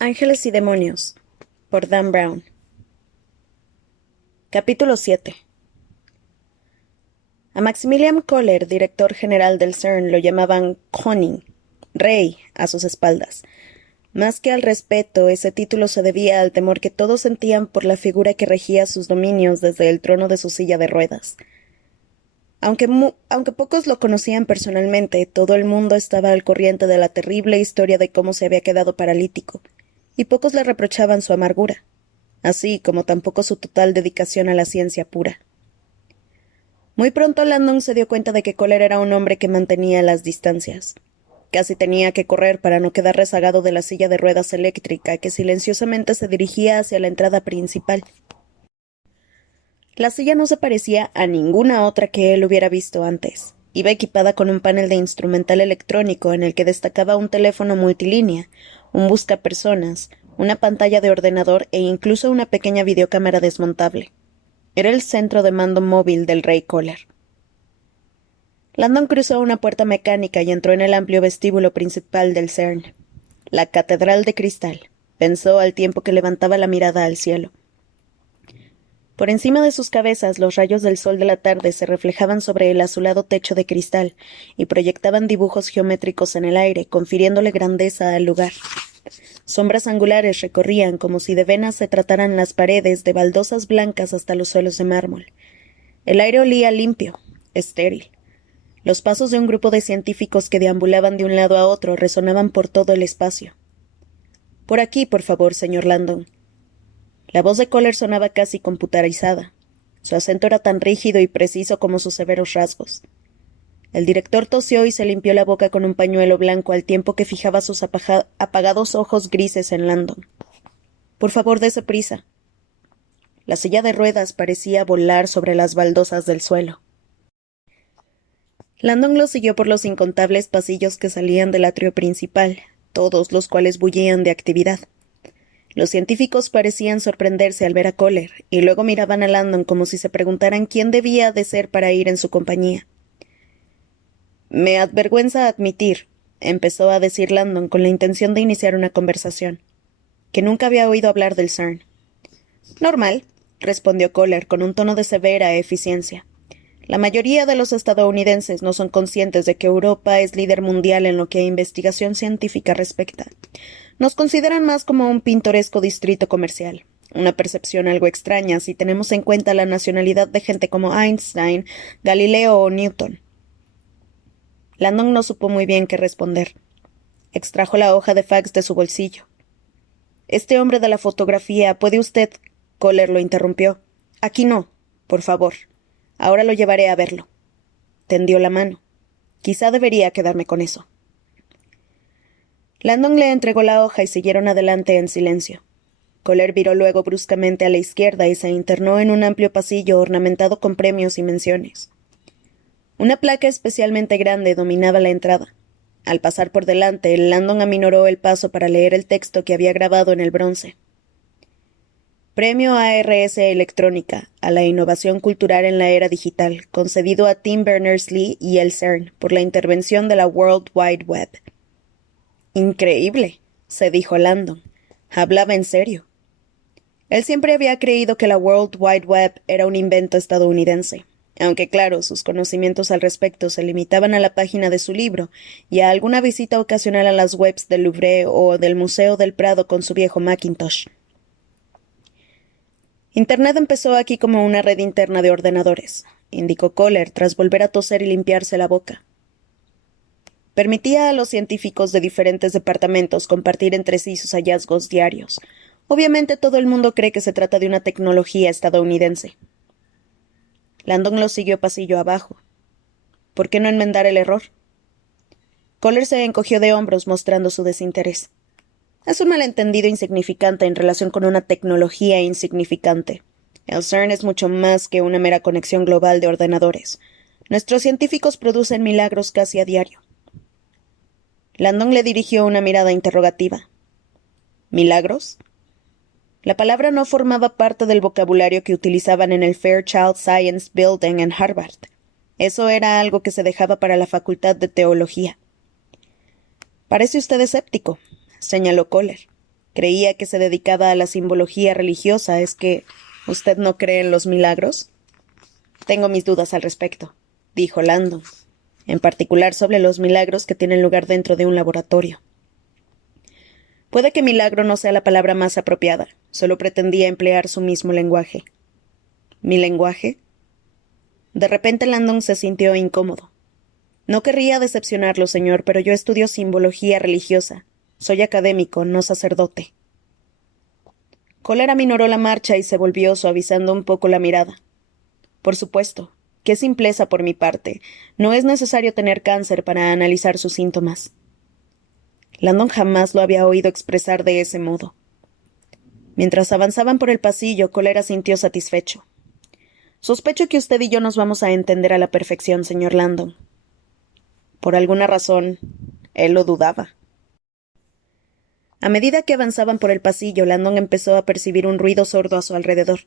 Ángeles y demonios, por Dan Brown. Capítulo 7. A Maximilian Kohler, director general del CERN, lo llamaban König, rey, a sus espaldas. Más que al respeto, ese título se debía al temor que todos sentían por la figura que regía sus dominios desde el trono de su silla de ruedas. Aunque pocos lo conocían personalmente, todo el mundo estaba al corriente de la terrible historia de cómo se había quedado paralítico, y pocos le reprochaban su amargura, así como tampoco su total dedicación a la ciencia pura. Muy pronto Landon se dio cuenta de que Kohler era un hombre que mantenía las distancias. Casi tenía que correr para no quedar rezagado de la silla de ruedas eléctrica que silenciosamente se dirigía hacia la entrada principal. La silla no se parecía a ninguna otra que él hubiera visto antes. Iba equipada con un panel de instrumental electrónico en el que destacaba un teléfono multilínea, un buscapersonas, una pantalla de ordenador e incluso una pequeña videocámara desmontable. Era el centro de mando móvil del rey Kohler. Landon cruzó una puerta mecánica y entró en el amplio vestíbulo principal del CERN. La catedral de cristal, pensó al tiempo que levantaba la mirada al cielo. Por encima de sus cabezas los rayos del sol de la tarde se reflejaban sobre el azulado techo de cristal y proyectaban dibujos geométricos en el aire, confiriéndole grandeza al lugar. Sombras angulares recorrían como si de venas se trataran las paredes de baldosas blancas hasta los suelos de mármol. El aire olía limpio, estéril. Los pasos de un grupo de científicos que deambulaban de un lado a otro resonaban por todo el espacio. «Por aquí, por favor, señor Landon». La voz de Kohler sonaba casi computarizada. Su acento era tan rígido y preciso como sus severos rasgos. El director tosió y se limpió la boca con un pañuelo blanco al tiempo que fijaba sus apagados ojos grises en Landon. «Por favor, dése prisa». La silla de ruedas parecía volar sobre las baldosas del suelo. Landon lo siguió por los incontables pasillos que salían del atrio principal, todos los cuales bullían de actividad. Los científicos parecían sorprenderse al ver a Kohler, y luego miraban a Landon como si se preguntaran quién debía de ser para ir en su compañía. «Me avergüenza admitir», empezó a decir Landon con la intención de iniciar una conversación, «que nunca había oído hablar del CERN». «Normal», respondió Kohler con un tono de severa eficiencia. «La mayoría de los estadounidenses no son conscientes de que Europa es líder mundial en lo que a investigación científica respecta. Nos consideran más como un pintoresco distrito comercial, una percepción algo extraña si tenemos en cuenta la nacionalidad de gente como Einstein, Galileo o Newton». Landon no supo muy bien qué responder. Extrajo la hoja de fax de su bolsillo. «Este hombre de la fotografía, ¿puede usted...?» Kohler lo interrumpió. «Aquí no, por favor. Ahora lo llevaré a verlo». Tendió la mano. «Quizá debería quedarme con eso». Landon le entregó la hoja y siguieron adelante en silencio. Kohler viró luego bruscamente a la izquierda y se internó en un amplio pasillo ornamentado con premios y menciones. Una placa especialmente grande dominaba la entrada. Al pasar por delante, Landon aminoró el paso para leer el texto que había grabado en el bronce. Premio ARS Electrónica a la innovación cultural en la era digital, concedido a Tim Berners-Lee y el CERN por la intervención de la World Wide Web. «Increíble», se dijo Landon. Hablaba en serio. Él siempre había creído que la World Wide Web era un invento estadounidense, aunque claro, sus conocimientos al respecto se limitaban a la página de su libro y a alguna visita ocasional a las webs del Louvre o del Museo del Prado con su viejo Macintosh. Internet empezó aquí como una red interna de ordenadores, indicó Kohler tras volver a toser y limpiarse la boca. Permitía a los científicos de diferentes departamentos compartir entre sí sus hallazgos diarios. Obviamente todo el mundo cree que se trata de una tecnología estadounidense. Landon lo siguió pasillo abajo. ¿Por qué no enmendar el error? Kohler se encogió de hombros mostrando su desinterés. Es un malentendido insignificante en relación con una tecnología insignificante. El CERN es mucho más que una mera conexión global de ordenadores. Nuestros científicos producen milagros casi a diario. Landon le dirigió una mirada interrogativa. ¿Milagros? La palabra no formaba parte del vocabulario que utilizaban en el Fairchild Science Building en Harvard. Eso era algo que se dejaba para la Facultad de Teología. «Parece usted escéptico», señaló Kohler. Creía que se dedicaba a la simbología religiosa. ¿Es que usted no cree en los milagros? Tengo mis dudas al respecto, dijo Landon, en particular sobre los milagros que tienen lugar dentro de un laboratorio. Puede que milagro no sea la palabra más apropiada. Solo pretendía emplear su mismo lenguaje. ¿Mi lenguaje? De repente Landon se sintió incómodo. No querría decepcionarlo, señor, pero yo estudio simbología religiosa. Soy académico, no sacerdote. Kohler aminoró la marcha y se volvió, suavizando un poco la mirada. Por supuesto. Qué simpleza por mi parte. No es necesario tener cáncer para analizar sus síntomas. Landon jamás lo había oído expresar de ese modo. Mientras avanzaban por el pasillo, Kohler sintió satisfecho. Sospecho que usted y yo nos vamos a entender a la perfección, señor Landon. Por alguna razón, él lo dudaba. A medida que avanzaban por el pasillo, Landon empezó a percibir un ruido sordo a su alrededor.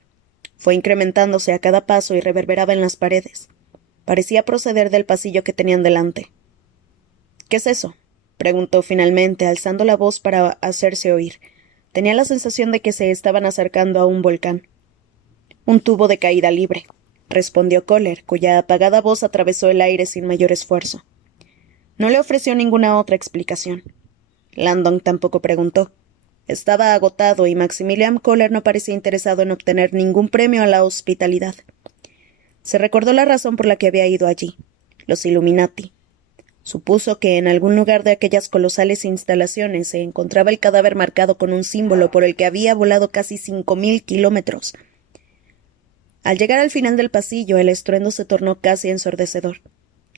Fue incrementándose a cada paso y reverberaba en las paredes. Parecía proceder del pasillo que tenían delante. ¿Qué es eso?, preguntó finalmente, alzando la voz para hacerse oír. Tenía la sensación de que se estaban acercando a un volcán. Un tubo de caída libre, respondió Kohler, cuya apagada voz atravesó el aire sin mayor esfuerzo. No le ofreció ninguna otra explicación. Landon tampoco preguntó. Estaba agotado y Maximilian Kohler no parecía interesado en obtener ningún premio a la hospitalidad. Se recordó la razón por la que había ido allí: los Illuminati. Supuso que en algún lugar de aquellas colosales instalaciones se encontraba el cadáver marcado con un símbolo por el que había volado casi 5.000 kilómetros. Al llegar al final del pasillo, el estruendo se tornó casi ensordecedor.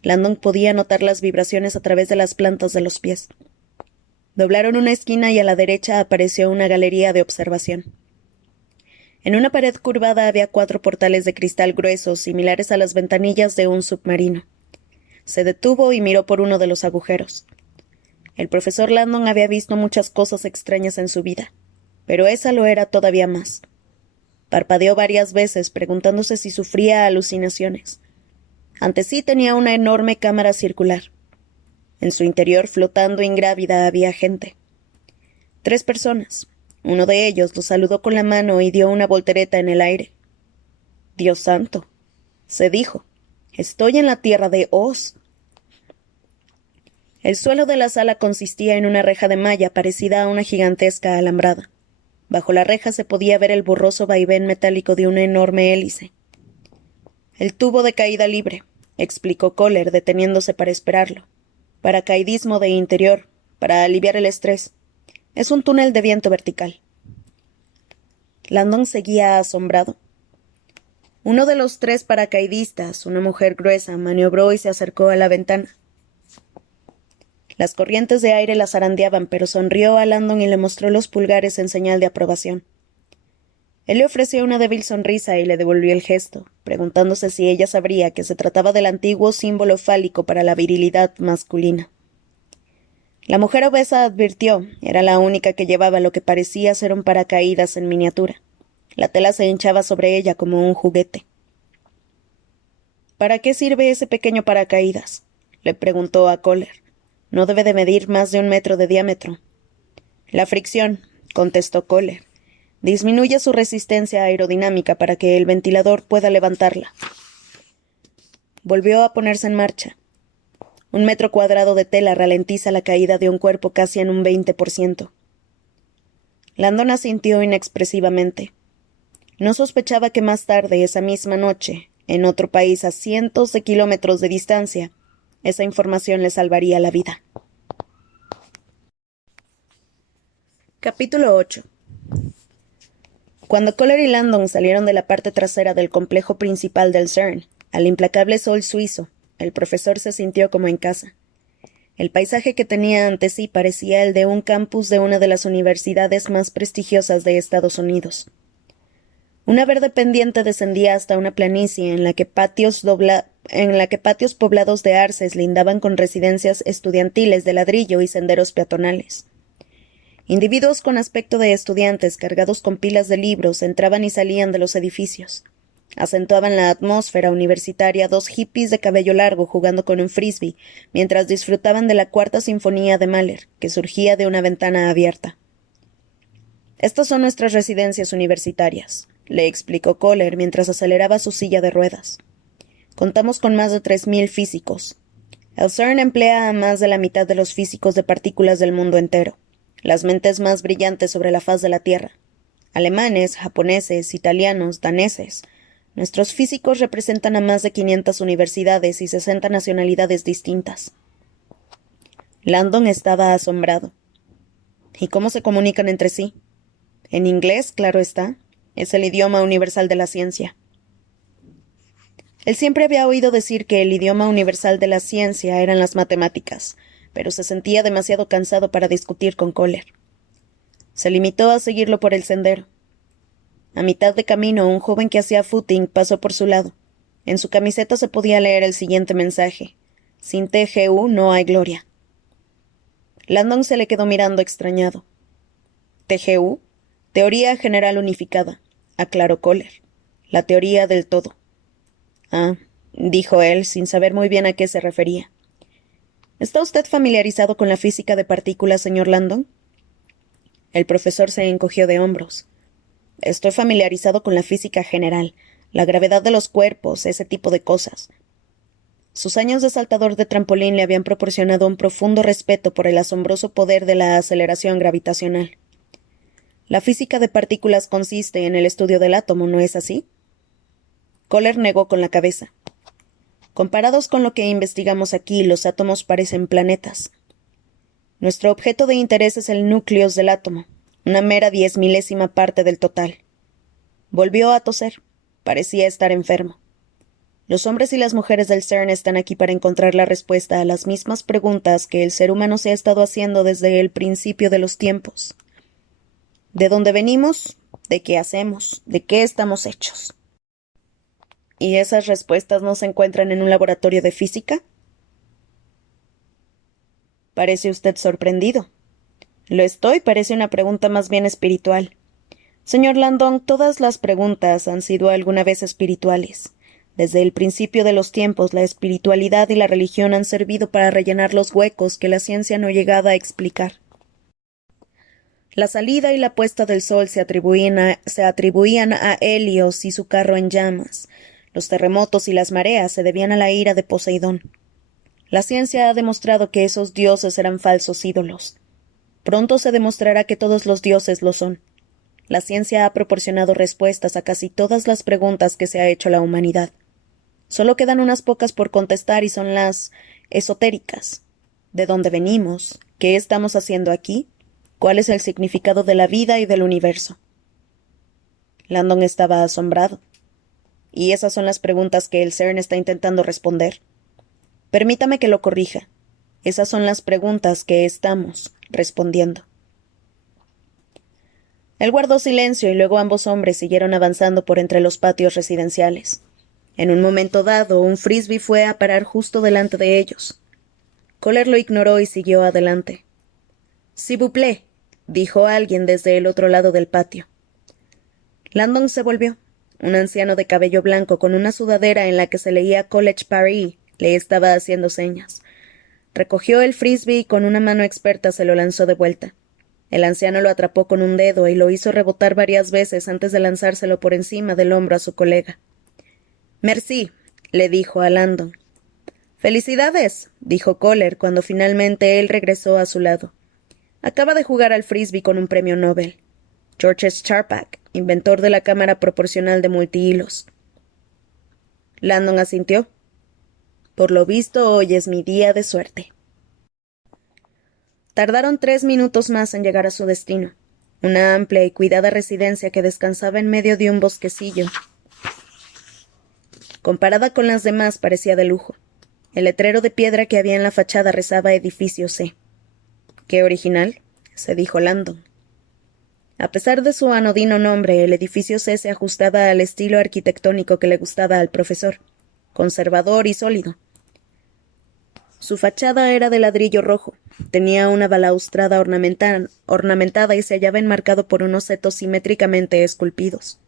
Landon podía notar las vibraciones a través de las plantas de los pies. Doblaron una esquina y a la derecha apareció una galería de observación. En una pared curvada había 4 portales de cristal gruesos, similares a las ventanillas de un submarino. Se detuvo y miró por uno de los agujeros. El profesor Landon había visto muchas cosas extrañas en su vida, pero esa lo era todavía más. Parpadeó varias veces, preguntándose si sufría alucinaciones. Ante sí tenía una enorme cámara circular. En su interior, flotando ingrávida, había gente. 3 personas. Uno de ellos lo saludó con la mano y dio una voltereta en el aire. «Dios santo», se dijo, «estoy en la tierra de Oz». El suelo de la sala consistía en una reja de malla parecida a una gigantesca alambrada. Bajo la reja se podía ver el borroso vaivén metálico de una enorme hélice. «El tubo de caída libre», explicó Kohler, deteniéndose para esperarlo. «Paracaidismo de interior, para aliviar el estrés. Es un túnel de viento vertical». Landon seguía asombrado. Uno de los 3 paracaidistas, una mujer gruesa, maniobró y se acercó a la ventana. Las corrientes de aire la zarandeaban, pero sonrió a Landon y le mostró los pulgares en señal de aprobación. Él le ofreció una débil sonrisa y le devolvió el gesto, preguntándose si ella sabría que se trataba del antiguo símbolo fálico para la virilidad masculina. La mujer obesa advirtió, era la única que llevaba lo que parecía ser un paracaídas en miniatura. La tela se hinchaba sobre ella como un juguete. «¿Para qué sirve ese pequeño paracaídas?», le preguntó a Kohler. «No debe de medir más de 1 metro de diámetro». «La fricción», contestó Kohler, «disminuye su resistencia aerodinámica para que el ventilador pueda levantarla». Volvió a ponerse en marcha. 1 metro cuadrado de tela ralentiza la caída de un cuerpo casi en un 20%. Landon asintió inexpresivamente. No sospechaba que más tarde, esa misma noche, en otro país a cientos de kilómetros de distancia, esa información le salvaría la vida. Capítulo 8. Cuando Kohler y Landon salieron de la parte trasera del complejo principal del CERN, al implacable sol suizo, el profesor se sintió como en casa. El paisaje que tenía ante sí parecía el de un campus de una de las universidades más prestigiosas de Estados Unidos. Una verde pendiente descendía hasta una planicie en la que patios poblados de arces lindaban con residencias estudiantiles de ladrillo y senderos peatonales. Individuos con aspecto de estudiantes cargados con pilas de libros entraban y salían de los edificios. Acentuaban la atmósfera universitaria 2 hippies de cabello largo jugando con un frisbee, mientras disfrutaban de la 4ª sinfonía de Mahler, que surgía de una ventana abierta. Estas son nuestras residencias universitarias, le explicó Kohler mientras aceleraba su silla de ruedas. Contamos con más de 3.000 físicos. El CERN emplea a más de la mitad de los físicos de partículas del mundo entero, las mentes más brillantes sobre la faz de la Tierra. Alemanes, japoneses, italianos, daneses. Nuestros físicos representan a más de 500 universidades y 60 nacionalidades distintas. Landon estaba asombrado. ¿Y cómo se comunican entre sí? En inglés, claro está. Es el idioma universal de la ciencia. Él siempre había oído decir que el idioma universal de la ciencia eran las matemáticas, pero se sentía demasiado cansado para discutir con Kohler. Se limitó a seguirlo por el sendero. A mitad de camino, un joven que hacía footing pasó por su lado. En su camiseta se podía leer el siguiente mensaje: «Sin TGU no hay gloria». Landon se le quedó mirando extrañado. «¿TGU? Teoría General Unificada», aclaró Kohler. «La teoría del todo». «Ah», dijo él, sin saber muy bien a qué se refería. «¿Está usted familiarizado con la física de partículas, señor Landon?» El profesor se encogió de hombros. «Estoy familiarizado con la física general, la gravedad de los cuerpos, ese tipo de cosas». Sus años de saltador de trampolín le habían proporcionado un profundo respeto por el asombroso poder de la aceleración gravitacional. La física de partículas consiste en el estudio del átomo, ¿no es así? Kohler negó con la cabeza. Comparados con lo que investigamos aquí, los átomos parecen planetas. Nuestro objeto de interés es el núcleo del átomo, una mera 10.000ª parte del total. Volvió a toser. Parecía estar enfermo. Los hombres y las mujeres del CERN están aquí para encontrar la respuesta a las mismas preguntas que el ser humano se ha estado haciendo desde el principio de los tiempos. ¿De dónde venimos? ¿De qué hacemos? ¿De qué estamos hechos? ¿Y esas respuestas no se encuentran en un laboratorio de física? Parece usted sorprendido. Lo estoy, parece una pregunta más bien espiritual. Señor Landon, todas las preguntas han sido alguna vez espirituales. Desde el principio de los tiempos, la espiritualidad y la religión han servido para rellenar los huecos que la ciencia no llegaba a explicar. La salida y la puesta del sol se atribuían a Helios y su carro en llamas. Los terremotos y las mareas se debían a la ira de Poseidón. La ciencia ha demostrado que esos dioses eran falsos ídolos. Pronto se demostrará que todos los dioses lo son. La ciencia ha proporcionado respuestas a casi todas las preguntas que se ha hecho la humanidad. Solo quedan unas pocas por contestar y son las esotéricas. ¿De dónde venimos? ¿Qué estamos haciendo aquí? ¿Cuál es el significado de la vida y del universo? Landon estaba asombrado. ¿Y esas son las preguntas que el CERN está intentando responder? Permítame que lo corrija. Esas son las preguntas que estamos respondiendo. Él guardó silencio y luego ambos hombres siguieron avanzando por entre los patios residenciales. En un momento dado, un frisbee fue a parar justo delante de ellos. Kohler lo ignoró y siguió adelante. «S'il vous plaît», dijo alguien desde el otro lado del patio. Landon se volvió. Un anciano de cabello blanco con una sudadera en la que se leía College Paris le estaba haciendo señas. Recogió el frisbee y con una mano experta se lo lanzó de vuelta. El anciano lo atrapó con un dedo y lo hizo rebotar varias veces antes de lanzárselo por encima del hombro a su colega. «Merci», le dijo a Landon. «Felicidades», dijo Kohler cuando finalmente él regresó a su lado. Acaba de jugar al frisbee con un premio Nobel. George Charpak, inventor de la cámara proporcional de multihilos. Landon asintió. «Por lo visto, hoy es mi día de suerte». Tardaron 3 minutos más en llegar a su destino, una amplia y cuidada residencia que descansaba en medio de un bosquecillo. Comparada con las demás, parecía de lujo. El letrero de piedra que había en la fachada rezaba Edificio C. «Qué original», se dijo Landon. A pesar de su anodino nombre, el Edificio C se ajustaba al estilo arquitectónico que le gustaba al profesor, conservador y sólido. Su fachada era de ladrillo rojo, tenía una balaustrada ornamentada y se hallaba enmarcado por unos setos simétricamente esculpidos.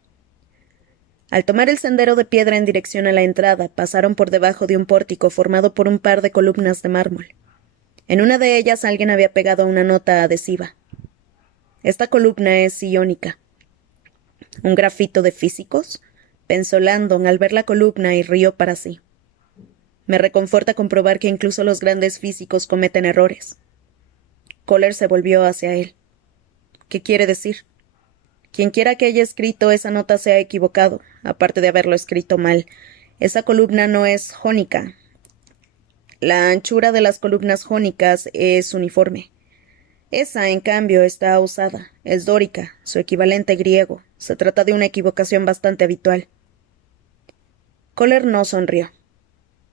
Al tomar el sendero de piedra en dirección a la entrada, pasaron por debajo de un pórtico formado por un par de columnas de mármol. En una de ellas alguien había pegado una nota adhesiva. Esta columna es iónica. ¿Un grafito de físicos? Pensó Landon al ver la columna y rió para sí. Me reconforta comprobar que incluso los grandes físicos cometen errores. Kohler se volvió hacia él. ¿Qué quiere decir? Quienquiera que haya escrito esa nota se ha equivocado, aparte de haberlo escrito mal. Esa columna no es jónica. La anchura de las columnas jónicas es uniforme. Esa, en cambio, está usada. Es dórica, su equivalente griego. Se trata de una equivocación bastante habitual. Kohler no sonrió.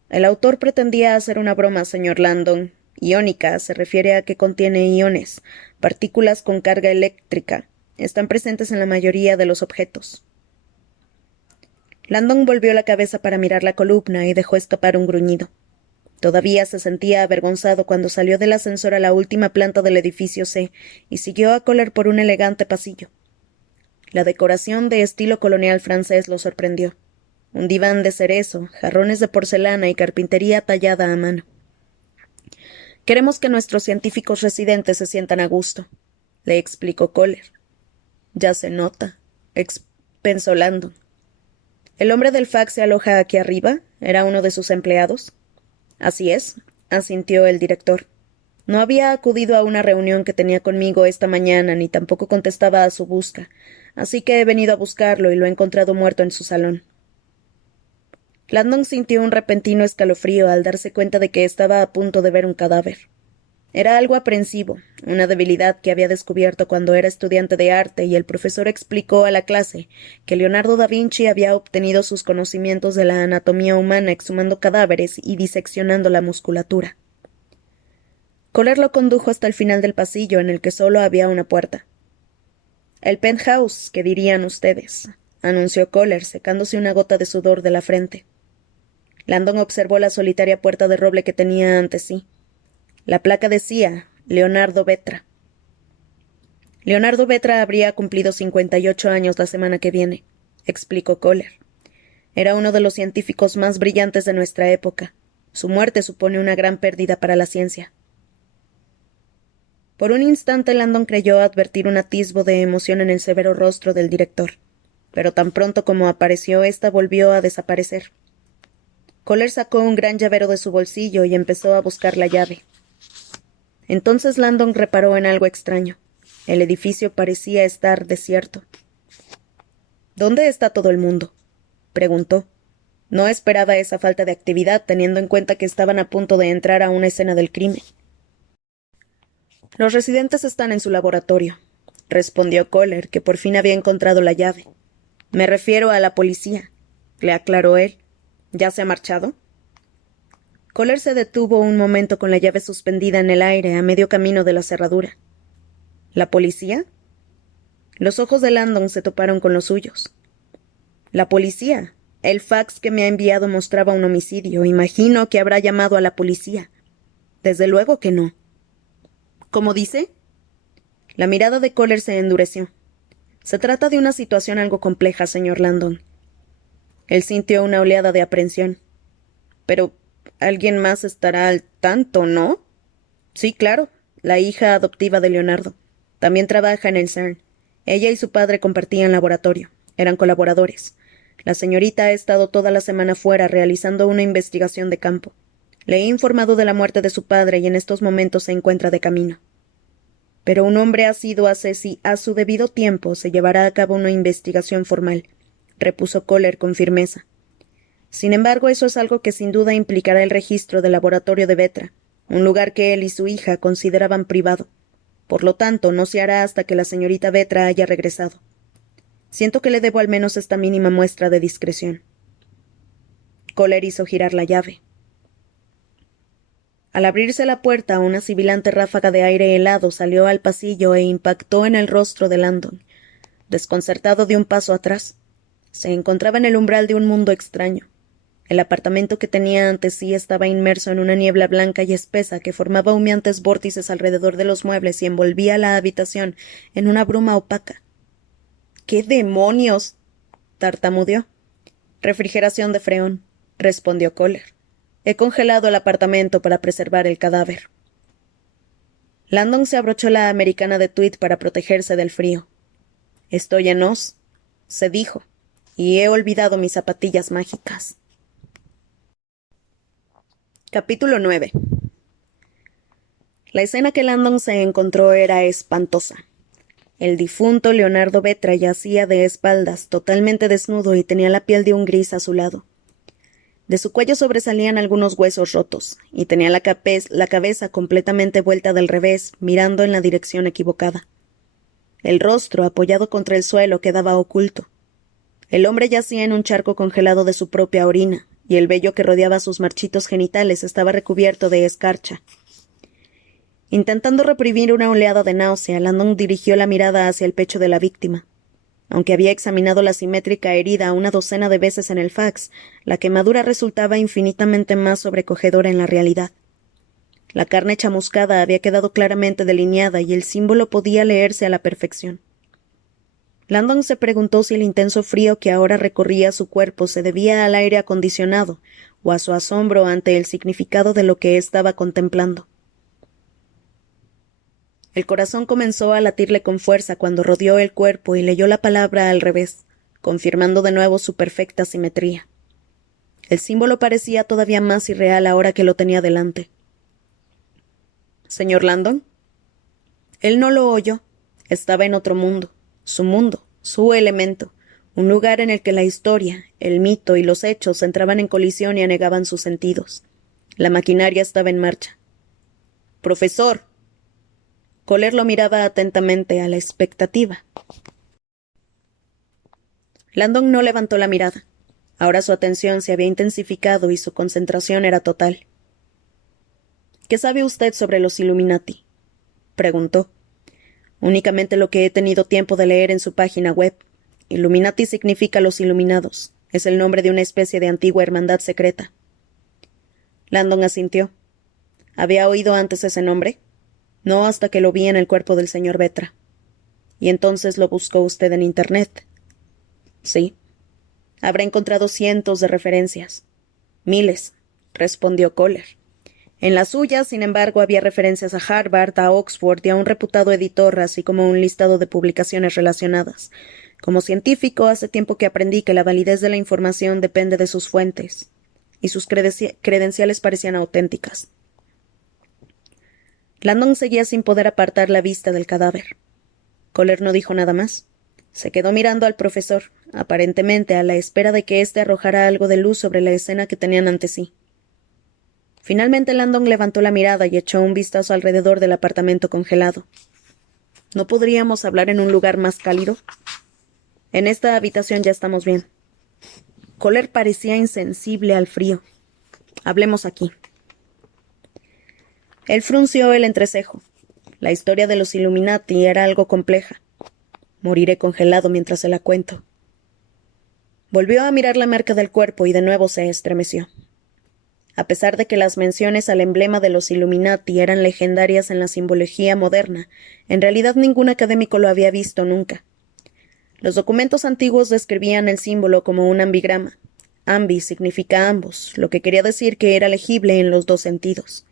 El autor pretendía hacer una broma, señor Landon. Iónica se refiere a que contiene iones, partículas con carga eléctrica. Están presentes en la mayoría de los objetos. Landon volvió la cabeza para mirar la columna y dejó escapar un gruñido. Todavía se sentía avergonzado cuando salió del ascensor a la última planta del edificio C y siguió a Kohler por un elegante pasillo. La decoración de estilo colonial francés lo sorprendió. Un diván de cerezo, jarrones de porcelana y carpintería tallada a mano. Queremos que nuestros científicos residentes se sientan a gusto, le explicó Kohler. Ya se nota, pensó Landon. ¿El hombre del fax se aloja aquí arriba? ¿Era uno de sus empleados? Así es, asintió el director. No había acudido a una reunión que tenía conmigo esta mañana, ni tampoco contestaba a su busca, así que he venido a buscarlo y lo he encontrado muerto en su salón. Landon sintió un repentino escalofrío al darse cuenta de que estaba a punto de ver un cadáver. Era algo aprensivo, una debilidad que había descubierto cuando era estudiante de arte y el profesor explicó a la clase que Leonardo da Vinci había obtenido sus conocimientos de la anatomía humana exhumando cadáveres y diseccionando la musculatura. Kohler lo condujo hasta el final del pasillo, en el que solo había una puerta. El penthouse, ¿qué dirían ustedes?, anunció Kohler, secándose una gota de sudor de la frente. Landon observó la solitaria puerta de roble que tenía ante sí. La placa decía Leonardo Vetra. Leonardo Vetra habría cumplido 58 años la semana que viene, explicó Kohler. Era uno de los científicos más brillantes de nuestra época. Su muerte supone una gran pérdida para la ciencia. Por un instante Landon creyó advertir un atisbo de emoción en el severo rostro del director, pero tan pronto como apareció ésta volvió a desaparecer. Kohler sacó un gran llavero de su bolsillo y empezó a buscar la llave. Entonces Landon reparó en algo extraño. El edificio parecía estar desierto. ¿Dónde está todo el mundo?, preguntó. No esperaba esa falta de actividad, teniendo en cuenta que estaban a punto de entrar a una escena del crimen. Los residentes están en su laboratorio, respondió Kohler, que por fin había encontrado la llave. Me refiero a la policía, le aclaró él. ¿Ya se ha marchado? Kohler se detuvo un momento con la llave suspendida en el aire a medio camino de la cerradura. ¿La policía? Los ojos de Landon se toparon con los suyos. La policía. El fax que me ha enviado mostraba un homicidio. Imagino que habrá llamado a la policía. Desde luego que no. ¿Cómo dice? La mirada de Kohler se endureció. Se trata de una situación algo compleja, señor Landon. Él sintió una oleada de aprensión. Pero alguien más estará al tanto, ¿no? Sí, claro. La hija adoptiva de Leonardo. También trabaja en el CERN. Ella y su padre compartían laboratorio. Eran colaboradores. La señorita ha estado toda la semana fuera realizando una investigación de campo. Le he informado de la muerte de su padre y en estos momentos se encuentra de camino. Pero un hombre asiduo a Ceci a su debido tiempo se llevará a cabo una investigación formal, repuso Kohler con firmeza. Sin embargo, eso es algo que sin duda implicará el registro del laboratorio de Vetra, un lugar que él y su hija consideraban privado. Por lo tanto, no se hará hasta que la señorita Vetra haya regresado. Siento que le debo al menos esta mínima muestra de discreción. Kohler hizo girar la llave. Al abrirse la puerta, una sibilante ráfaga de aire helado salió al pasillo e impactó en el rostro de Landon. Desconcertado dio un paso atrás. Se encontraba en el umbral de un mundo extraño. El apartamento que tenía ante sí estaba inmerso en una niebla blanca y espesa que formaba humeantes vórtices alrededor de los muebles y envolvía la habitación en una bruma opaca. —¿Qué demonios? —tartamudeó. —Refrigeración de freón —respondió Kohler. He congelado el apartamento para preservar el cadáver. Landon se abrochó la americana de tweed para protegerse del frío. «Estoy en Oz», se dijo, «y he olvidado mis zapatillas mágicas». Capítulo 9. La escena que Landon se encontró era espantosa. El difunto Leonardo Vetra yacía de espaldas, totalmente desnudo, y tenía la piel de un gris azulado. De su cuello sobresalían algunos huesos rotos, y tenía la cabeza completamente vuelta del revés, mirando en la dirección equivocada. El rostro, apoyado contra el suelo, quedaba oculto. El hombre yacía en un charco congelado de su propia orina, y el vello que rodeaba sus marchitos genitales estaba recubierto de escarcha. Intentando reprimir una oleada de náusea, Landon dirigió la mirada hacia el pecho de la víctima. Aunque había examinado la simétrica herida una docena de veces en el fax, la quemadura resultaba infinitamente más sobrecogedora en la realidad. La carne chamuscada había quedado claramente delineada y el símbolo podía leerse a la perfección. Landon se preguntó si el intenso frío que ahora recorría su cuerpo se debía al aire acondicionado o a su asombro ante el significado de lo que estaba contemplando. El corazón comenzó a latirle con fuerza cuando rodeó el cuerpo y leyó la palabra al revés, confirmando de nuevo su perfecta simetría. El símbolo parecía todavía más irreal ahora que lo tenía delante. ¿Señor Landon? Él no lo oyó. Estaba en otro mundo, su elemento, un lugar en el que la historia, el mito y los hechos entraban en colisión y anegaban sus sentidos. La maquinaria estaba en marcha. «¡Profesor!». Kohler lo miraba atentamente, a la expectativa. Landon no levantó la mirada. Ahora su atención se había intensificado y su concentración era total. «¿Qué sabe usted sobre los Illuminati?», preguntó. «Únicamente lo que he tenido tiempo de leer en su página web. Illuminati significa los iluminados. Es el nombre de una especie de antigua hermandad secreta». Landon asintió. ¿Había oído antes ese nombre? No hasta que lo vi en el cuerpo del señor Vetra. ¿Y entonces lo buscó usted en Internet? Sí. Habrá encontrado cientos de referencias. Miles, respondió Kohler. En la suya, sin embargo, había referencias a Harvard, a Oxford y a un reputado editor, así como un listado de publicaciones relacionadas. Como científico, hace tiempo que aprendí que la validez de la información depende de sus fuentes, y sus credenciales parecían auténticas. Landon seguía sin poder apartar la vista del cadáver. Kohler no dijo nada más. Se quedó mirando al profesor, aparentemente a la espera de que éste arrojara algo de luz sobre la escena que tenían ante sí. Finalmente Landon levantó la mirada y echó un vistazo alrededor del apartamento congelado. ¿No podríamos hablar en un lugar más cálido? En esta habitación ya estamos bien. Kohler parecía insensible al frío. Hablemos aquí. Él frunció el entrecejo. La historia de los Illuminati era algo compleja. Moriré congelado mientras se la cuento. Volvió a mirar la marca del cuerpo y de nuevo se estremeció. A pesar de que las menciones al emblema de los Illuminati eran legendarias en la simbología moderna, en realidad ningún académico lo había visto nunca. Los documentos antiguos describían el símbolo como un ambigrama. Ambi significa ambos, lo que quería decir que era legible en los dos sentidos.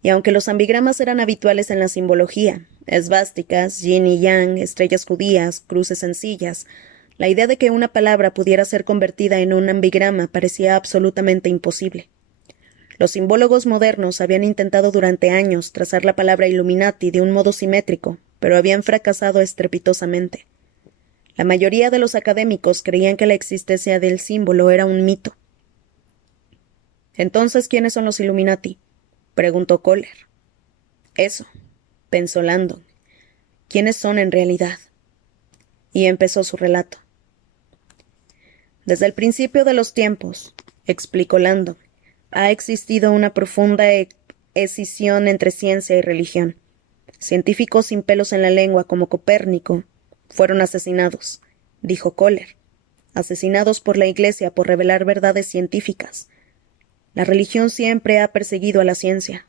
Y aunque los ambigramas eran habituales en la simbología, esvásticas, yin y yang, estrellas judías, cruces sencillas, la idea de que una palabra pudiera ser convertida en un ambigrama parecía absolutamente imposible. Los simbólogos modernos habían intentado durante años trazar la palabra Illuminati de un modo simétrico, pero habían fracasado estrepitosamente. La mayoría de los académicos creían que la existencia del símbolo era un mito. «Entonces, ¿quiénes son los Illuminati?», preguntó Kohler. «Eso», pensó Landon. «¿Quiénes son en realidad?». Y empezó su relato. «Desde el principio de los tiempos», explicó Landon, «ha existido una profunda escisión entre ciencia y religión. Científicos sin pelos en la lengua como Copérnico fueron asesinados», dijo Kohler. «Asesinados por la Iglesia por revelar verdades científicas. La religión siempre ha perseguido a la ciencia».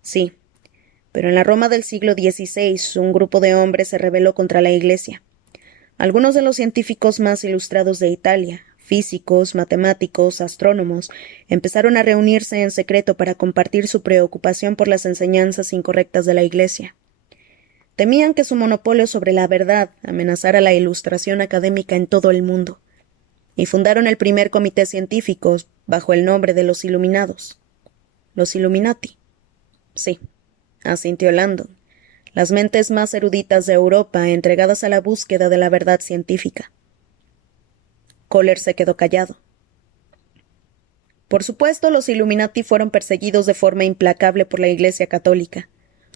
«Sí, pero en la Roma del siglo XVI un grupo de hombres se rebeló contra la Iglesia. Algunos de los científicos más ilustrados de Italia, Físicos, matemáticos, astrónomos, empezaron a reunirse en secreto para compartir su preocupación por las enseñanzas incorrectas de la Iglesia. Temían que su monopolio sobre la verdad amenazara la ilustración académica en todo el mundo, y fundaron el primer comité científico bajo el nombre de los Iluminados. Los Illuminati. Sí, asintió Landon. Las mentes más eruditas de Europa entregadas a la búsqueda de la verdad científica. Kohler se quedó callado. Por supuesto, los Illuminati fueron perseguidos de forma implacable por la Iglesia católica.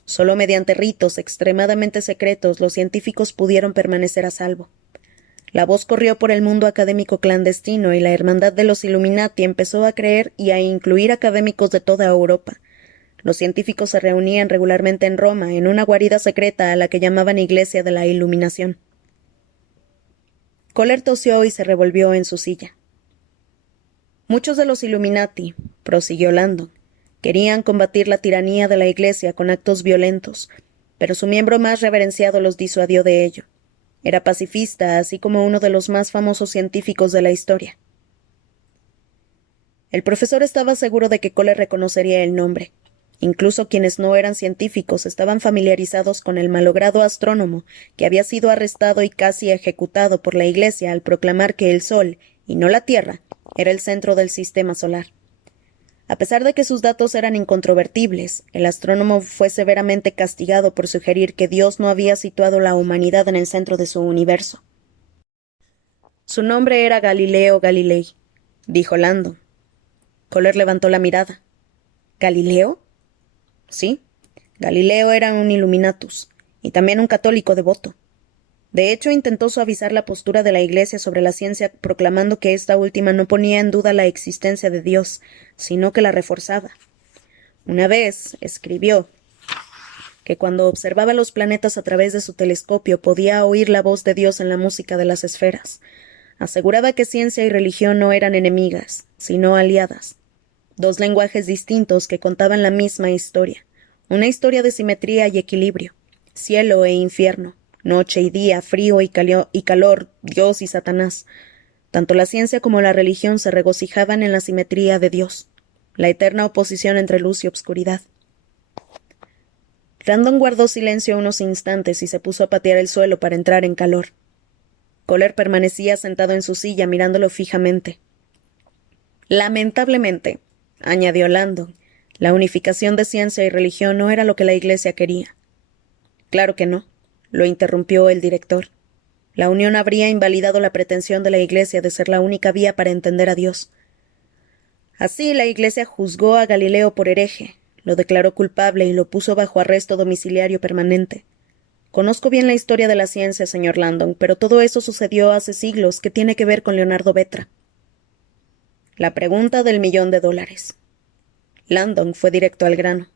Solo mediante ritos extremadamente secretos los científicos pudieron permanecer a salvo. La voz corrió por el mundo académico clandestino y la hermandad de los Illuminati empezó a creer y a incluir académicos de toda Europa. Los científicos se reunían regularmente en Roma, en una guarida secreta a la que llamaban Iglesia de la Iluminación. Kohler tosió y se revolvió en su silla. Muchos de los Illuminati, prosiguió Landon, querían combatir la tiranía de la Iglesia con actos violentos, pero su miembro más reverenciado los disuadió de ello. Era pacifista, así como uno de los más famosos científicos de la historia. El profesor estaba seguro de que Kohler reconocería el nombre. Incluso quienes no eran científicos estaban familiarizados con el malogrado astrónomo que había sido arrestado y casi ejecutado por la Iglesia al proclamar que el Sol, y no la Tierra, era el centro del sistema solar. A pesar de que sus datos eran incontrovertibles, el astrónomo fue severamente castigado por sugerir que Dios no había situado la humanidad en el centro de su universo. Su nombre era Galileo Galilei, dijo Landon. Kohler levantó la mirada. ¿Galileo? Sí, Galileo era un Illuminatus, y también un católico devoto. De hecho, intentó suavizar la postura de la Iglesia sobre la ciencia, proclamando que esta última no ponía en duda la existencia de Dios, sino que la reforzaba. Una vez escribió que cuando observaba los planetas a través de su telescopio podía oír la voz de Dios en la música de las esferas. Aseguraba que ciencia y religión no eran enemigas, sino aliadas. Dos lenguajes distintos que contaban la misma historia, una historia de simetría y equilibrio, cielo e infierno, noche y día, frío y calor, Dios y Satanás. Tanto la ciencia como la religión se regocijaban en la simetría de Dios, la eterna oposición entre luz y obscuridad. Landon guardó silencio unos instantes y se puso a patear el suelo para entrar en calor. Kohler permanecía sentado en su silla mirándolo fijamente. Lamentablemente, añadió Landon, la unificación de ciencia y religión no era lo que la Iglesia quería. Claro que no, lo interrumpió el director. La unión habría invalidado la pretensión de la Iglesia de ser la única vía para entender a Dios. Así, la Iglesia juzgó a Galileo por hereje, lo declaró culpable y lo puso bajo arresto domiciliario permanente. Conozco bien la historia de la ciencia, señor Landon, pero todo eso sucedió hace siglos. ¿Qué tiene que ver con Leonardo Vetra? La pregunta del $1.000.000. Landon fue directo al grano.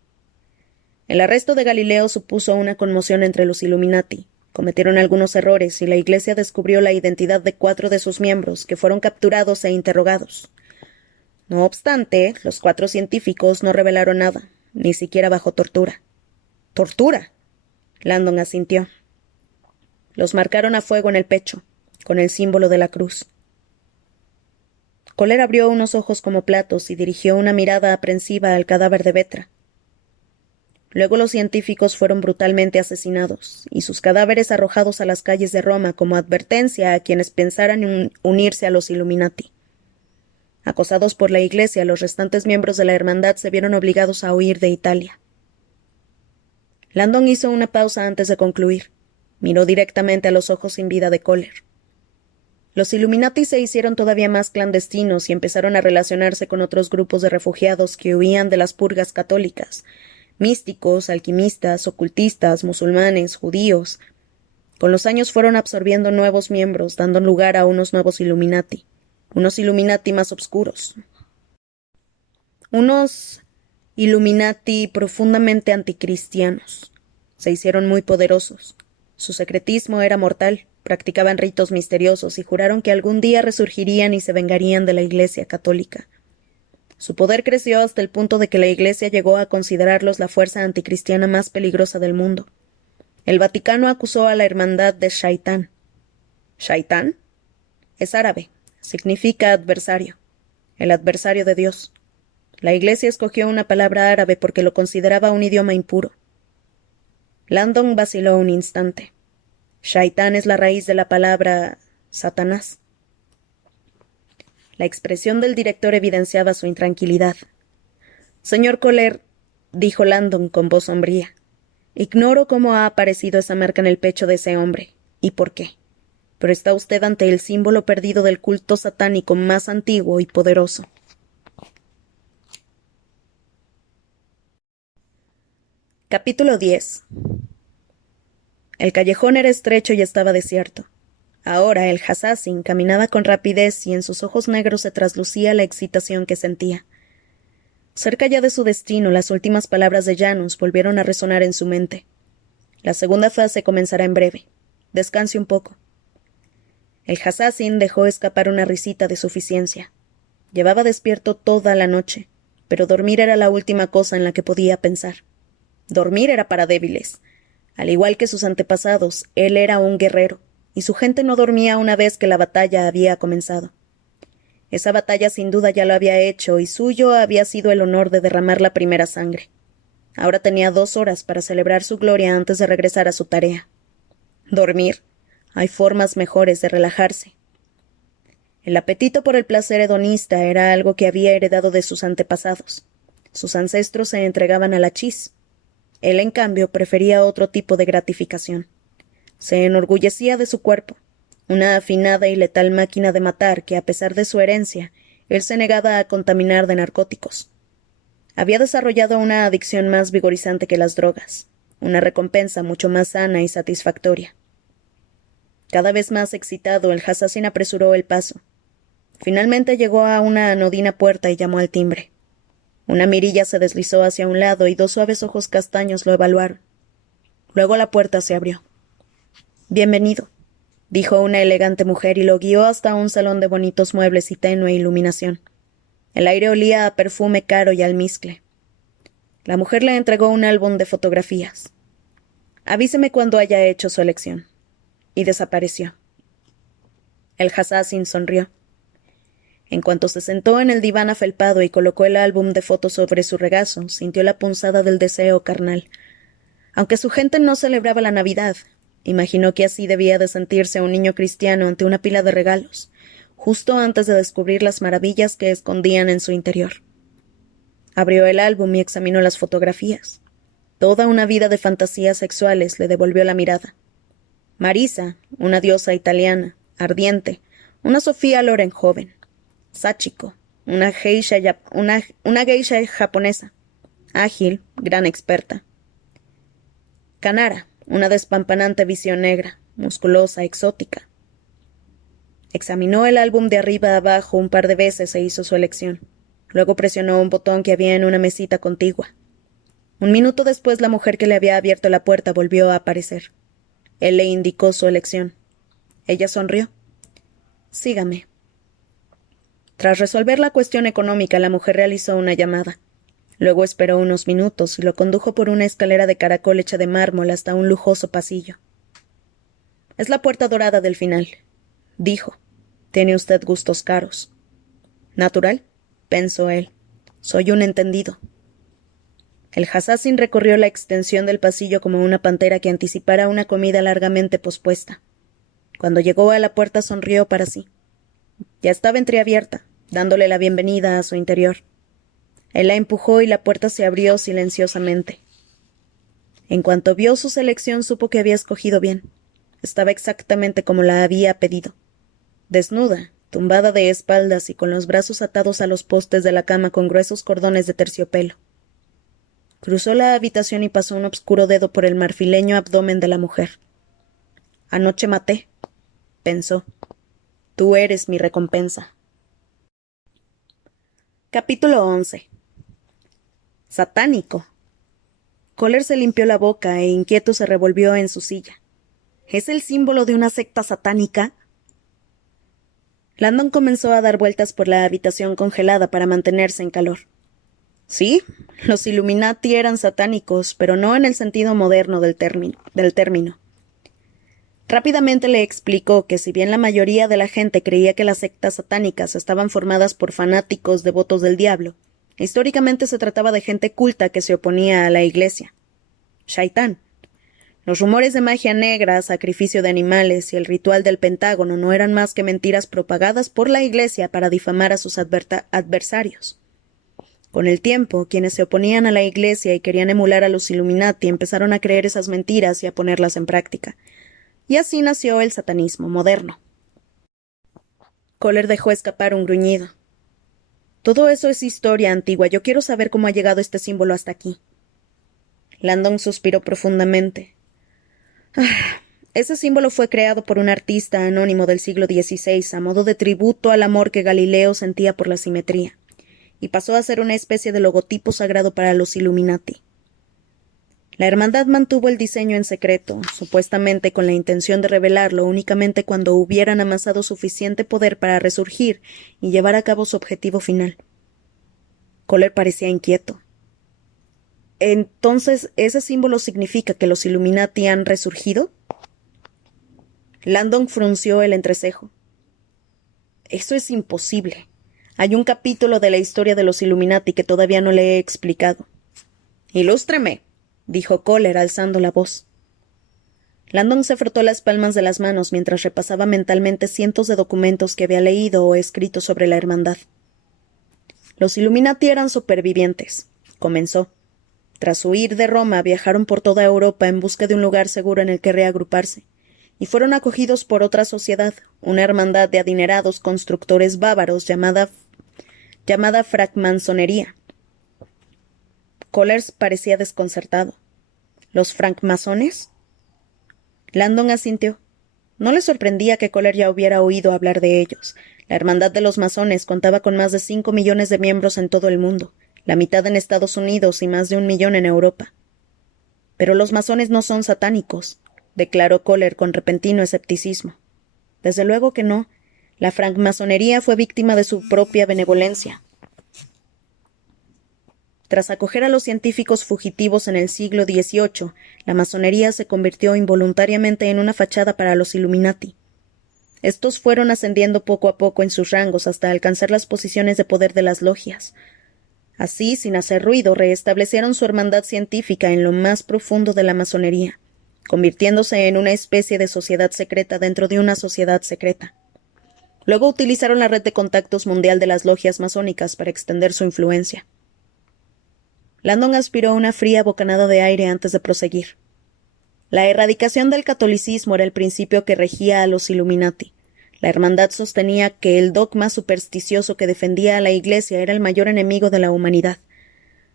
El arresto de Galileo supuso una conmoción entre los Illuminati. Cometieron algunos errores y la Iglesia descubrió la identidad de 4 de sus miembros, que fueron capturados e interrogados. No obstante, los 4 científicos no revelaron nada, ni siquiera bajo tortura. ¿Tortura? Landon asintió. Los marcaron a fuego en el pecho, con el símbolo de la cruz. Kohler abrió unos ojos como platos y dirigió una mirada aprensiva al cadáver de Vetra. Luego los científicos fueron brutalmente asesinados, y sus cadáveres arrojados a las calles de Roma como advertencia a quienes pensaran unirse a los Illuminati. Acosados por la Iglesia, los restantes miembros de la hermandad se vieron obligados a huir de Italia. Landon hizo una pausa antes de concluir. Miró directamente a los ojos sin vida de Kohler. Los Illuminati se hicieron todavía más clandestinos y empezaron a relacionarse con otros grupos de refugiados que huían de las purgas católicas, místicos, alquimistas, ocultistas, musulmanes, judíos. Con los años fueron absorbiendo nuevos miembros, dando lugar a unos nuevos Illuminati, unos Illuminati más oscuros. Unos Illuminati profundamente anticristianos. Se hicieron muy poderosos. Su secretismo era mortal. Practicaban ritos misteriosos y juraron que algún día resurgirían y se vengarían de la Iglesia católica. Su poder creció hasta el punto de que la Iglesia llegó a considerarlos la fuerza anticristiana más peligrosa del mundo. El Vaticano acusó a la hermandad de Shaitán. ¿Shaitán? Es árabe. Significa adversario, el adversario de Dios. La Iglesia escogió una palabra árabe porque lo consideraba un idioma impuro. Landon vaciló un instante. Shaitán es la raíz de la palabra Satanás. La expresión del director evidenciaba su intranquilidad. Señor Kohler, dijo Landon con voz sombría, ignoro cómo ha aparecido esa marca en el pecho de ese hombre, y por qué. Pero está usted ante el símbolo perdido del culto satánico más antiguo y poderoso. Capítulo 10. El callejón era estrecho y estaba desierto. Ahora el Hassassin caminaba con rapidez y en sus ojos negros se traslucía la excitación que sentía. Cerca ya de su destino, las últimas palabras de Janus volvieron a resonar en su mente. La segunda fase comenzará en breve. Descanse un poco. El Hassassin dejó escapar una risita de suficiencia. Llevaba despierto toda la noche, pero dormir era la última cosa en la que podía pensar. Dormir era para débiles. Al igual que sus antepasados, él era un guerrero, y su gente no dormía una vez que la batalla había comenzado. Esa batalla sin duda ya lo había hecho, y suyo había sido el honor de derramar la primera sangre. Ahora tenía 2 horas para celebrar su gloria antes de regresar a su tarea. Dormir. Hay formas mejores de relajarse. El apetito por el placer hedonista era algo que había heredado de sus antepasados. Sus ancestros se entregaban al hachís. Él, en cambio, prefería otro tipo de gratificación. Se enorgullecía de su cuerpo, una afinada y letal máquina de matar que, a pesar de su herencia, él se negaba a contaminar de narcóticos. Había desarrollado una adicción más vigorizante que las drogas, una recompensa mucho más sana y satisfactoria. Cada vez más excitado, el Hassassin apresuró el paso. Finalmente llegó a una anodina puerta y llamó al timbre. Una mirilla se deslizó hacia un lado y 2 suaves ojos castaños lo evaluaron. Luego la puerta se abrió. Bienvenido, dijo una elegante mujer y lo guió hasta un salón de bonitos muebles y tenue iluminación. El aire olía a perfume caro y almizcle. La mujer le entregó un álbum de fotografías. Avíseme cuando haya hecho su elección. Y desapareció. El Hassassin sonrió. En cuanto se sentó en el diván afelpado y colocó el álbum de fotos sobre su regazo, sintió la punzada del deseo carnal. Aunque su gente no celebraba la Navidad, imaginó que así debía de sentirse un niño cristiano ante una pila de regalos, justo antes de descubrir las maravillas que escondían en su interior. Abrió el álbum y examinó las fotografías. Toda una vida de fantasías sexuales le devolvió la mirada. Marisa, una diosa italiana, ardiente, una Sofía Loren joven. Sachiko, una geisha japonesa, ágil, gran experta. Kanara, una despampanante visión negra, musculosa, exótica. Examinó el álbum de arriba a abajo un par de veces e hizo su elección. Luego presionó un botón que había en una mesita contigua. 1 minuto después, la mujer que le había abierto la puerta volvió a aparecer. Él le indicó su elección. Ella sonrió. Sígame. Tras resolver la cuestión económica, la mujer realizó una llamada. Luego esperó unos minutos y lo condujo por una escalera de caracol hecha de mármol hasta un lujoso pasillo. Es la puerta dorada del final, dijo. Tiene usted gustos caros. Natural, pensó él. Soy un entendido. El Hassassin recorrió la extensión del pasillo como una pantera que anticipara una comida largamente pospuesta. Cuando llegó a la puerta sonrió para sí. Ya estaba entreabierta, dándole la bienvenida a su interior. Él la empujó y la puerta se abrió silenciosamente. En cuanto vio su selección, supo que había escogido bien. Estaba exactamente como la había pedido. Desnuda, tumbada de espaldas y con los brazos atados a los postes de la cama con gruesos cordones de terciopelo. Cruzó la habitación y pasó un obscuro dedo por el marfileño abdomen de la mujer. Anoche maté, pensó. Tú eres mi recompensa. Capítulo 11. Satánico. Kohler se limpió la boca e inquieto se revolvió en su silla. ¿Es el símbolo de una secta satánica? Landon comenzó a dar vueltas por la habitación congelada para mantenerse en calor. Sí, los Illuminati eran satánicos, pero no en el sentido moderno del término. Rápidamente le explicó que si bien la mayoría de la gente creía que las sectas satánicas estaban formadas por fanáticos devotos del diablo, históricamente se trataba de gente culta que se oponía a la Iglesia. Shaitán. Los rumores de magia negra, sacrificio de animales y el ritual del Pentágono no eran más que mentiras propagadas por la Iglesia para difamar a sus adversarios. Con el tiempo, quienes se oponían a la Iglesia y querían emular a los Illuminati empezaron a creer esas mentiras y a ponerlas en práctica. Y así nació el satanismo moderno. Kohler dejó escapar un gruñido. Todo eso es historia antigua. Yo quiero saber cómo ha llegado este símbolo hasta aquí. Landon suspiró profundamente. Ese símbolo fue creado por un artista anónimo del siglo XVI a modo de tributo al amor que Galileo sentía por la simetría, y pasó a ser una especie de logotipo sagrado para los Illuminati. La hermandad mantuvo el diseño en secreto, supuestamente con la intención de revelarlo únicamente cuando hubieran amasado suficiente poder para resurgir y llevar a cabo su objetivo final. Kohler parecía inquieto. ¿Entonces ese símbolo significa que los Illuminati han resurgido? Landon frunció el entrecejo. Eso es imposible. Hay un capítulo de la historia de los Illuminati que todavía no le he explicado. Ilústreme, dijo Kohler alzando la voz. Landon se frotó las palmas de las manos mientras repasaba mentalmente cientos de documentos que había leído o escrito sobre la hermandad. Los Illuminati eran supervivientes, comenzó. Tras huir de Roma, viajaron por toda Europa en busca de un lugar seguro en el que reagruparse, y fueron acogidos por otra sociedad, una hermandad de adinerados constructores bávaros llamada francmasonería. Kohler parecía desconcertado. ¿Los francmasones? Landon asintió. No le sorprendía que Kohler ya hubiera oído hablar de ellos. La hermandad de los masones contaba con más de 5 millones de miembros en todo el mundo, la mitad en Estados Unidos y más de 1 millón en Europa. Pero los masones no son satánicos, declaró Kohler con repentino escepticismo. Desde luego que no. La francmasonería fue víctima de su propia benevolencia. Tras acoger a los científicos fugitivos en el siglo XVIII, la masonería se convirtió involuntariamente en una fachada para los Illuminati. Estos fueron ascendiendo poco a poco en sus rangos hasta alcanzar las posiciones de poder de las logias. Así, sin hacer ruido, reestablecieron su hermandad científica en lo más profundo de la masonería, convirtiéndose en una especie de sociedad secreta dentro de una sociedad secreta. Luego utilizaron la red de contactos mundial de las logias masónicas para extender su influencia. Landon aspiró una fría bocanada de aire antes de proseguir. La erradicación del catolicismo era el principio que regía a los Illuminati. La hermandad sostenía que el dogma supersticioso que defendía a la Iglesia era el mayor enemigo de la humanidad.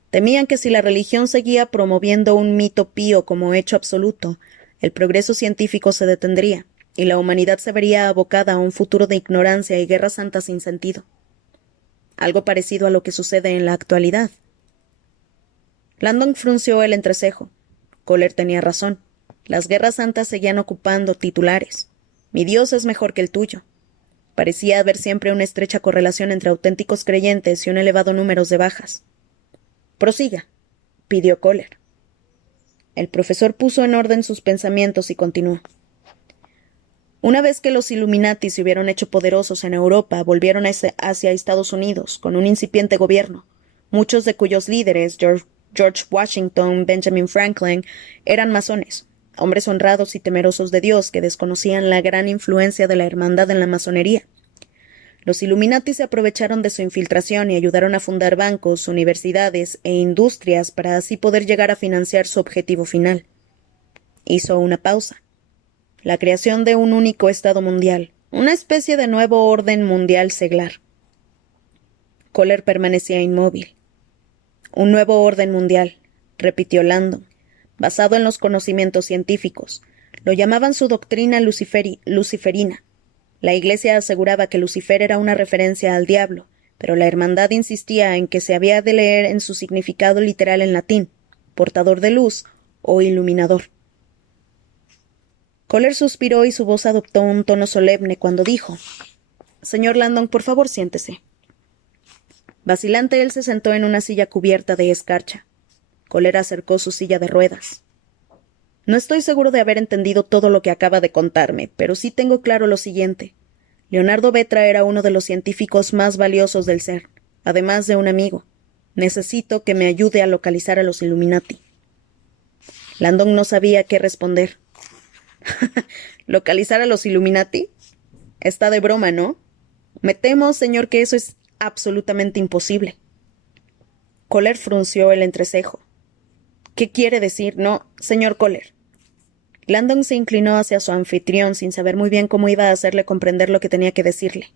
Temían que si la religión seguía promoviendo un mito pío como hecho absoluto, el progreso científico se detendría, y la humanidad se vería abocada a un futuro de ignorancia y guerra santa sin sentido. Algo parecido a lo que sucede en la actualidad. Landon frunció el entrecejo. Kohler tenía razón. Las guerras santas seguían ocupando titulares. Mi Dios es mejor que el tuyo. Parecía haber siempre una estrecha correlación entre auténticos creyentes y un elevado número de bajas. Prosiga, pidió Kohler. El profesor puso en orden sus pensamientos y continuó. Una vez que los Illuminati se hubieron hecho poderosos en Europa, volvieron hacia Estados Unidos, con un incipiente gobierno, muchos de cuyos líderes, George Washington, Benjamin Franklin, eran masones, hombres honrados y temerosos de Dios que desconocían la gran influencia de la hermandad en la masonería. Los Illuminati se aprovecharon de su infiltración y ayudaron a fundar bancos, universidades e industrias para así poder llegar a financiar su objetivo final. Hizo una pausa. La creación de un único Estado mundial, una especie de nuevo orden mundial seglar. Kohler permanecía inmóvil. Un nuevo orden mundial, repitió Landon, basado en los conocimientos científicos. Lo llamaban su doctrina luciferina. La Iglesia aseguraba que Lucifer era una referencia al diablo, pero la hermandad insistía en que se había de leer en su significado literal en latín, portador de luz o iluminador. Kohler suspiró y su voz adoptó un tono solemne cuando dijo: «Señor Landon, por favor, siéntese». Vacilante, él se sentó en una silla cubierta de escarcha. Kohler acercó su silla de ruedas. No estoy seguro de haber entendido todo lo que acaba de contarme, pero sí tengo claro lo siguiente. Leonardo Vetra era uno de los científicos más valiosos del CERN, además de un amigo. Necesito que me ayude a localizar a los Illuminati. Landon no sabía qué responder. ¿Localizar a los Illuminati? Está de broma, ¿no? Me temo, señor, que eso es absolutamente imposible. Kohler frunció el entrecejo. ¿Qué quiere decir? No, señor Kohler. Landon se inclinó hacia su anfitrión sin saber muy bien cómo iba a hacerle comprender lo que tenía que decirle.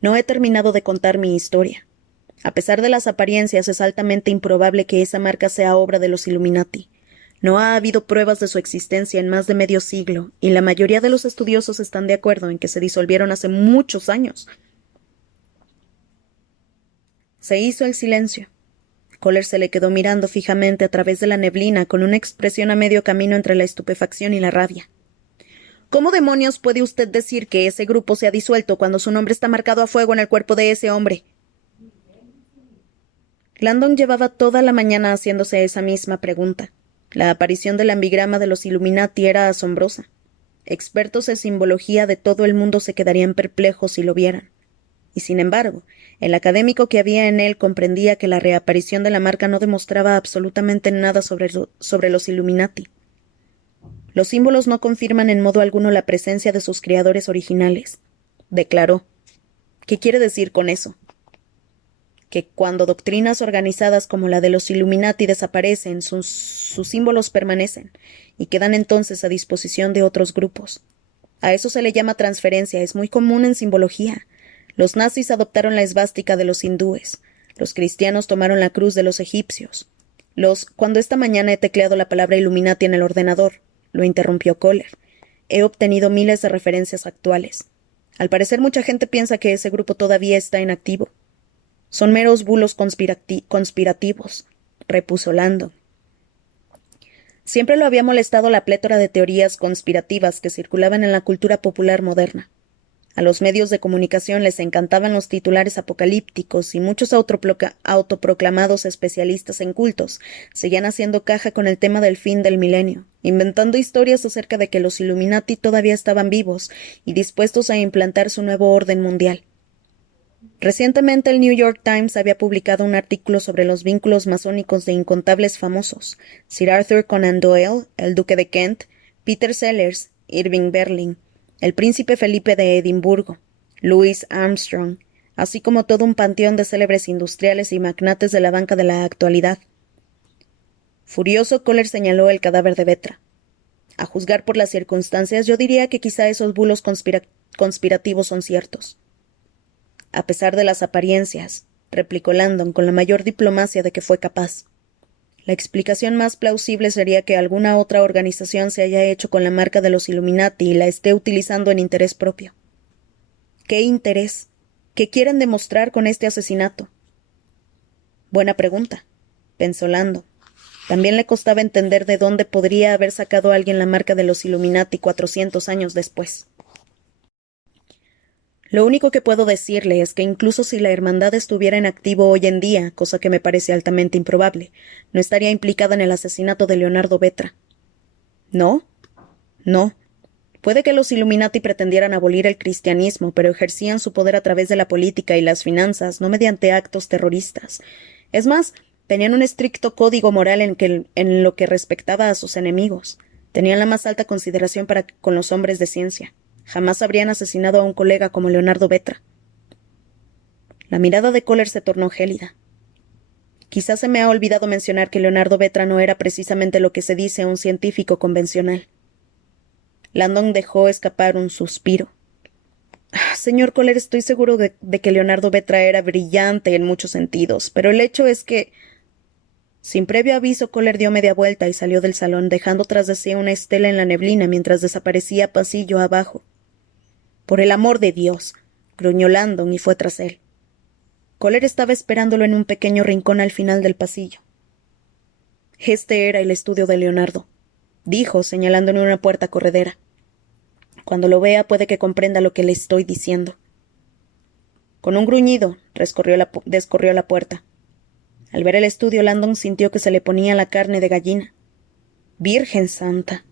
No he terminado de contar mi historia. A pesar de las apariencias, es altamente improbable que esa marca sea obra de los Illuminati. No ha habido pruebas de su existencia en más de medio siglo, y la mayoría de los estudiosos están de acuerdo en que se disolvieron hace muchos años. Se hizo el silencio. Kohler se le quedó mirando fijamente a través de la neblina con una expresión a medio camino entre la estupefacción y la rabia. ¿Cómo demonios puede usted decir que ese grupo se ha disuelto cuando su nombre está marcado a fuego en el cuerpo de ese hombre? Landon llevaba toda la mañana haciéndose esa misma pregunta. La aparición del ambigrama de los Illuminati era asombrosa. Expertos en simbología de todo el mundo se quedarían perplejos si lo vieran. Y sin embargo, el académico que había en él comprendía que la reaparición de la marca no demostraba absolutamente nada sobre los Illuminati. Los símbolos no confirman en modo alguno la presencia de sus creadores originales, declaró. ¿Qué quiere decir con eso? Que cuando doctrinas organizadas como la de los Illuminati desaparecen, sus símbolos permanecen y quedan entonces a disposición de otros grupos. A eso se le llama transferencia, es muy común en simbología. Los nazis adoptaron la esvástica de los hindúes. Los cristianos tomaron la cruz de los egipcios. Cuando esta mañana he tecleado la palabra Illuminati en el ordenador, lo interrumpió Kohler. He obtenido miles de referencias actuales. Al parecer mucha gente piensa que ese grupo todavía está en activo. Son meros bulos conspirativos, repuso Landon. Siempre lo había molestado la plétora de teorías conspirativas que circulaban en la cultura popular moderna. A los medios de comunicación les encantaban los titulares apocalípticos y muchos autoproclamados especialistas en cultos seguían haciendo caja con el tema del fin del milenio, inventando historias acerca de que los Illuminati todavía estaban vivos y dispuestos a implantar su nuevo orden mundial. Recientemente el New York Times había publicado un artículo sobre los vínculos masónicos de incontables famosos: Sir Arthur Conan Doyle, el Duque de Kent, Peter Sellers, Irving Berlin, el príncipe Felipe de Edimburgo, Louis Armstrong, así como todo un panteón de célebres industriales y magnates de la banca de la actualidad. Furioso, Kohler señaló el cadáver de Vetra. A juzgar por las circunstancias, yo diría que quizá esos bulos conspirativos son ciertos. A pesar de las apariencias, replicó Landon con la mayor diplomacia de que fue capaz. La explicación más plausible sería que alguna otra organización se haya hecho con la marca de los Illuminati y la esté utilizando en interés propio. ¿Qué interés? ¿Qué quieren demostrar con este asesinato? Buena pregunta, pensó Landon. También le costaba entender de dónde podría haber sacado alguien la marca de los Illuminati 400 años después. Lo único que puedo decirle es que incluso si la hermandad estuviera en activo hoy en día, cosa que me parece altamente improbable, no estaría implicada en el asesinato de Leonardo Vetra. ¿No? No. Puede que los Illuminati pretendieran abolir el cristianismo, pero ejercían su poder a través de la política y las finanzas, no mediante actos terroristas. Es más, tenían un estricto código moral en lo que respectaba a sus enemigos. Tenían la más alta consideración con los hombres de ciencia. Jamás habrían asesinado a un colega como Leonardo Vetra. La mirada de Kohler se tornó gélida. Quizás se me ha olvidado mencionar que Leonardo Vetra no era precisamente lo que se dice un científico convencional. Landon dejó escapar un suspiro. Señor Kohler, estoy seguro de que Leonardo Vetra era brillante en muchos sentidos, pero el hecho es que... Sin previo aviso, Kohler dio media vuelta y salió del salón, dejando tras de sí una estela en la neblina mientras desaparecía pasillo abajo. «Por el amor de Dios», gruñó Landon y fue tras él. Kohler estaba esperándolo en un pequeño rincón al final del pasillo. Este era el estudio de Leonardo, dijo, señalando en una puerta corredera. Cuando lo vea puede que comprenda lo que le estoy diciendo. Con un gruñido, descorrió la puerta. Al ver el estudio, Landon sintió que se le ponía la carne de gallina. «¡Virgen santa!»,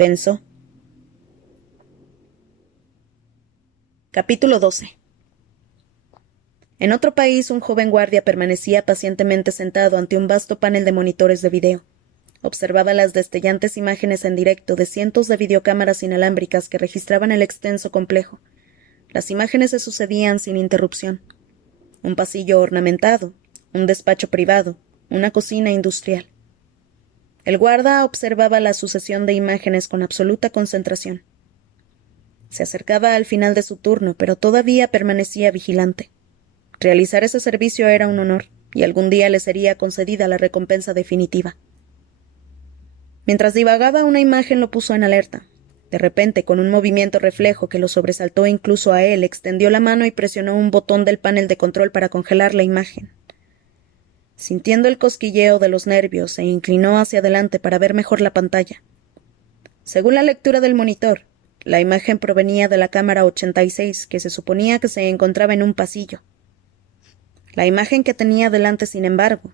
pensó. Capítulo 12. En otro país, un joven guardia permanecía pacientemente sentado ante un vasto panel de monitores de video. Observaba las destellantes imágenes en directo de cientos de videocámaras inalámbricas que registraban el extenso complejo. Las imágenes se sucedían sin interrupción. Un pasillo ornamentado, un despacho privado, una cocina industrial. El guarda observaba la sucesión de imágenes con absoluta concentración. Se acercaba al final de su turno, pero todavía permanecía vigilante. Realizar ese servicio era un honor, y algún día le sería concedida la recompensa definitiva. Mientras divagaba, una imagen lo puso en alerta. De repente, con un movimiento reflejo que lo sobresaltó incluso a él, extendió la mano y presionó un botón del panel de control para congelar la imagen. Sintiendo el cosquilleo de los nervios, se inclinó hacia adelante para ver mejor la pantalla. Según la lectura del monitor, la imagen provenía de la cámara 86, que se suponía que se encontraba en un pasillo. La imagen que tenía delante, sin embargo,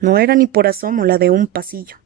no era ni por asomo la de un pasillo.